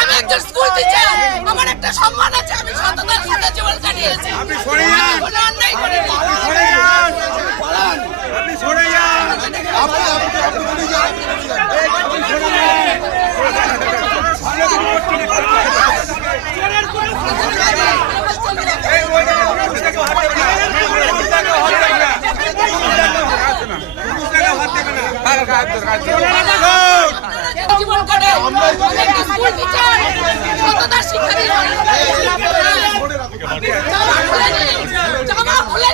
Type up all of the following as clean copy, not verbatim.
আমি একজন school teacher, আমার একটা সম্মান আছে, আমি সততার সাথে জীবন কাটিয়েছি। কোনো অন্যায় করিনি। জীবন কাটে স্কুল টিচার, সততার শিক্ষা দিয়ে জামা খুলে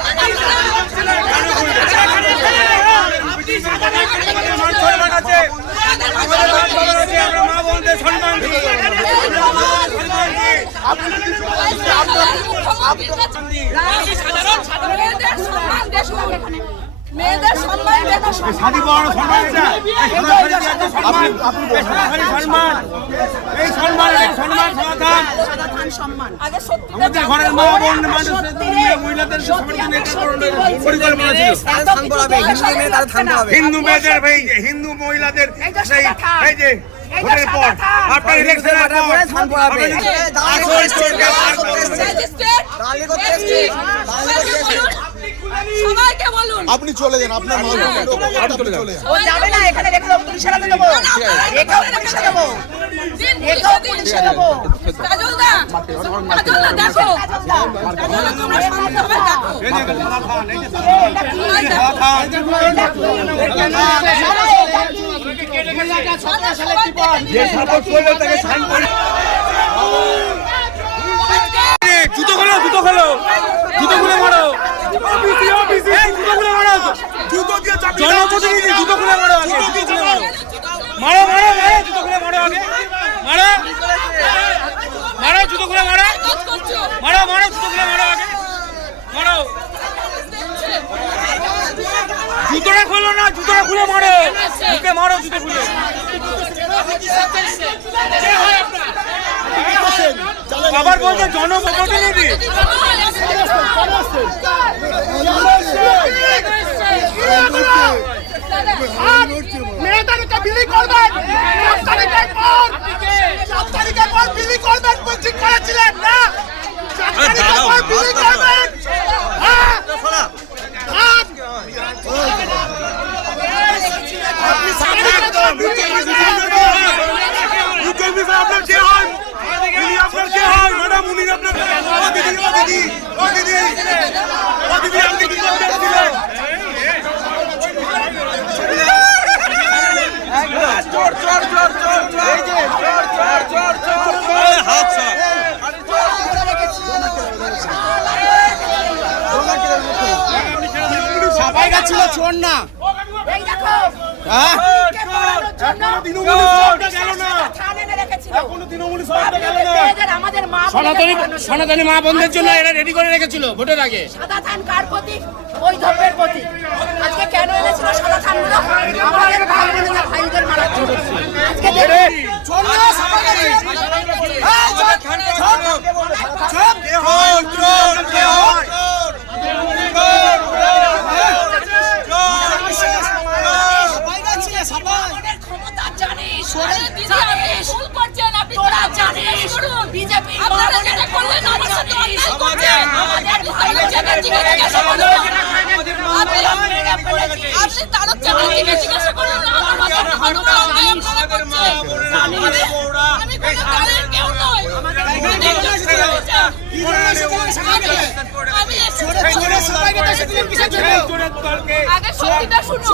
মেয়েদের সম্মান আমাদের ঘরের মা বোন মহিলাদের হিন্দু মেয়েদের হিন্দু মহিলাদের এই যে ভোটের পর আপনার ইলেকশনের আপনি চলে যান, আপনার চলে যান। ও যাবে না, এখানে রেখে দেবো, পুলিশের হাতে দেবো, এটাও পুলিশে দেবো, এটাও পুলিশে দেবো। কাজলদা দেখো, তোমরা শান্তভাবে জুতো খোলো, জুতো খোলো, জুতো খুলে মারো, জনপ্রতিনিধি জুতো খুলে মারো, মারো মারো মারো, জুতো খুলে মারো, আগে মারো মারো, জুতো খুলে মারো, মারো মারো, জুতো খুলে মারো, আগে মারো, জুতোটা খোলো না, জুতোটা খুলে মারো, মুখে মারো, জুতো খুলে। আবার বলছে জনপ্রতিনিধি মেয়েদেরকে বিলি করবেন, 7 তারিখের পর বিলি করবেন, ঠিক করেছিলেন না? 7 তারিখের পর বিলি করবেন। সবাই ছিল চোর না, সনাতনী মা বোনদের জন্য এরা রেডি করে রেখেছিল ভোটের আগে। সাদা থান কার প্রতীক? ওই ধর্মের প্রতীক। আজকে কেন এনেছিল সাদা থানগুলো? আমাদের ভাই বোনেদের ভাইদের মারার জন্য। আজকে দেখুন আগে সত্যিটা শুনো।